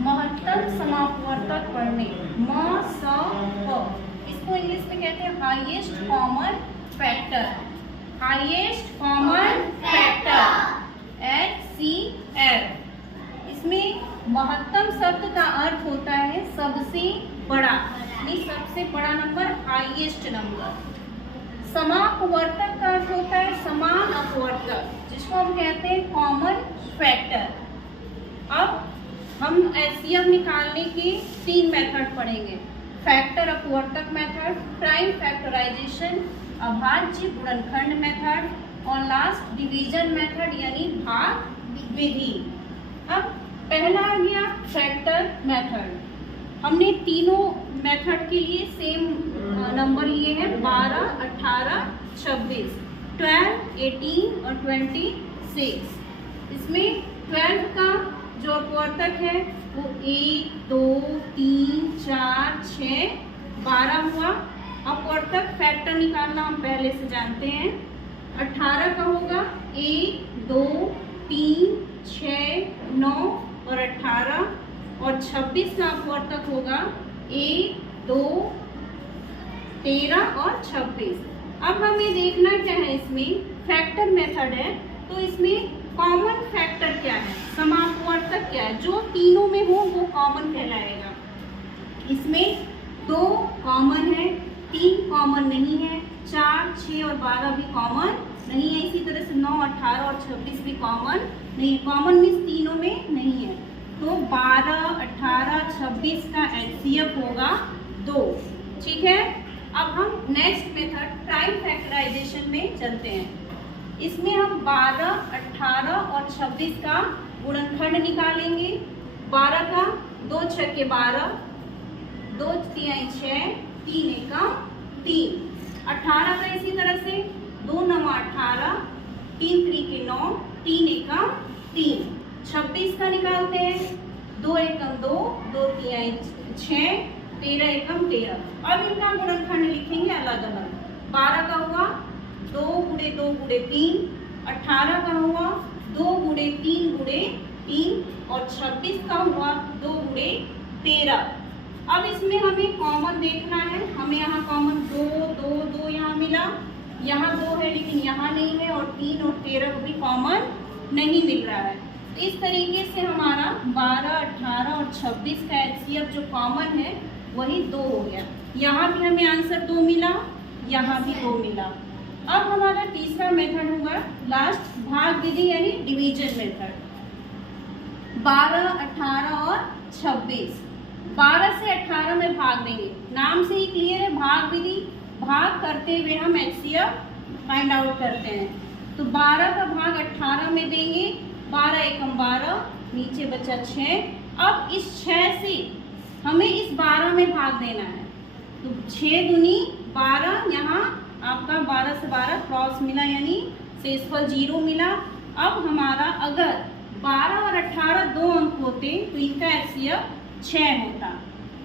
महत्तम समापवर्तक पढ़ने, म स प, इसको इंग्लिश में कहते हैं highest common factor. Highest common factor HCF। इसमें महत्तम शब्द का अर्थ होता है सबसे बड़ा, यानी सबसे बड़ा नंबर, हाईएस्ट नंबर। समापवर्तक का अर्थ होता है समान अपवर्तक, जिसको हम कहते हैं कॉमन फैक्टर। अब हम HCF निकालने के 3 मेथड पढ़ेंगे, फैक्टर अपवर्तक मेथड, प्राइम फैक्टराइजेशन, अभाज्य गुणनखंड मेथड और लास्ट डिवीजन मेथड यानी भाग विधि। अब पहला आ गया फैक्टर मेथड। हमने तीनों मेथड के लिए सेम नंबर लिए हैं, 12, 18, 26, 12, 18 और 26। इसमें 12 का जो अपवर्तक है वो 1, 2, 3, 4, 6, 12 हुआ। अपवर्तक फैक्टर निकालना हम पहले से जानते हैं। 18 का होगा 1, 2, 3, 6, 9 और 18, और 26 का अपवर्तक होगा 1, 2, 13 और 26। अब हमें देखना क्या है, इसमें फैक्टर मेथड है तो इसमें कॉमन फैक्टर क्या है, समापवर्तक क्या है, जो तीनों में हो वो कॉमन कहलाएगा। इसमें 2 कॉमन है, 3 कॉमन नहीं है, 4, 6 और 12 भी कॉमन नहीं है। इसी तरह से 9, 18 और 26 भी कॉमन नहीं, कॉमन मीन्स तीनों में नहीं है। तो 12, 18, 26 का HCF होगा 2। ठीक है, अब हम नेक्स्ट मेथड प्राइम फैक्टराइजेशन में चलते हैं। इसमें हम 12, 18 और 26 का गुणनखंड निकालेंगे। 12 का 2 छक्के 12, 2 तिहाई 6, 3 एकम 3। 18 का इसी तरह से 2 9 18, 3 त्रिके 9, 3 एकम 3। 26 का निकालते हैं, 2 एकम 2, 2 तिहाई 6, 13 एकम 13। अब इनका गुणनखंड लिखेंगे अलग अलग। 12 का हुआ 2 गुणे 2 गुणे 3, 18 का हुआ 2 गुणे 3 गुणे 3 और 26 का हुआ 2 गुणे 13। अब इसमें हमें कॉमन देखना है, हमें यहाँ कॉमन 2 2 2 यहाँ मिला, यहाँ 2 है लेकिन यहाँ नहीं है, और 3 और 13 भी कॉमन नहीं मिल रहा है। इस तरीके से हमारा 12, 18 और 26 का HCF जो कॉमन है वही 2 हो गया। यहाँ भी हमें आंसर 2 मिला, यहाँ भी 2 मिला। अब हमारा तीसरा मेथड होगा लास्ट भाग विधि यानी डिवीजन मेथड। 12, 18 और 26, 12 से 18 में भाग देंगे, नाम से ही क्लियर है, भाग विधि। भाग करते हुए हम HCF फाइंड आउट करते हैं। तो 12 का भाग 18 में देंगे, 12 एकम 12, नीचे बचा 6। अब इस 6 से हमें इस 12 में भाग देना है, तो 6 दूनी 12, यहाँ आपका 12 से 12 क्रॉस मिला यानी शेषफल 0 मिला। अब हमारा अगर 12 और 18 2 अंक होते तो इनका HCF 6 होता।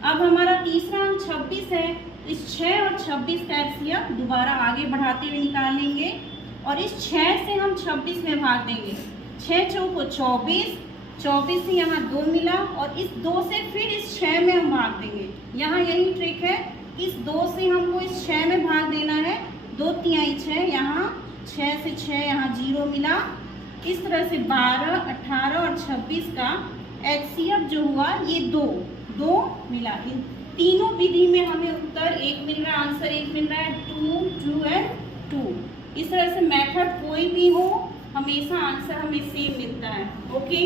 अब हमारा तीसरा अंक 26 है, इस 6 और 26 का HCF दोबारा आगे बढ़ाते हुए निकालेंगे, और इस 6 से हम 26 में भाग देंगे। 6 चौको 24, 24 से यहाँ 2 मिला, और इस 2 से फिर इस 6 में हम भाग देंगे। यहाँ यही ट्रिक है, इस 2 से हमको इस 6 में भाग देना है। 2 तिहाई 6, यहाँ 6 से 6 यहाँ 0 मिला। इस तरह से 12, 18 और 26 का HCF जो हुआ ये 2 मिला। इन तीनों विधि में हमें उत्तर 1 मिल रहा है, आंसर 1 मिल रहा है, 2, 2 एंड 2। इस तरह से मेथड कोई भी हो हमेशा आंसर हमें सेम मिलता है। ओके।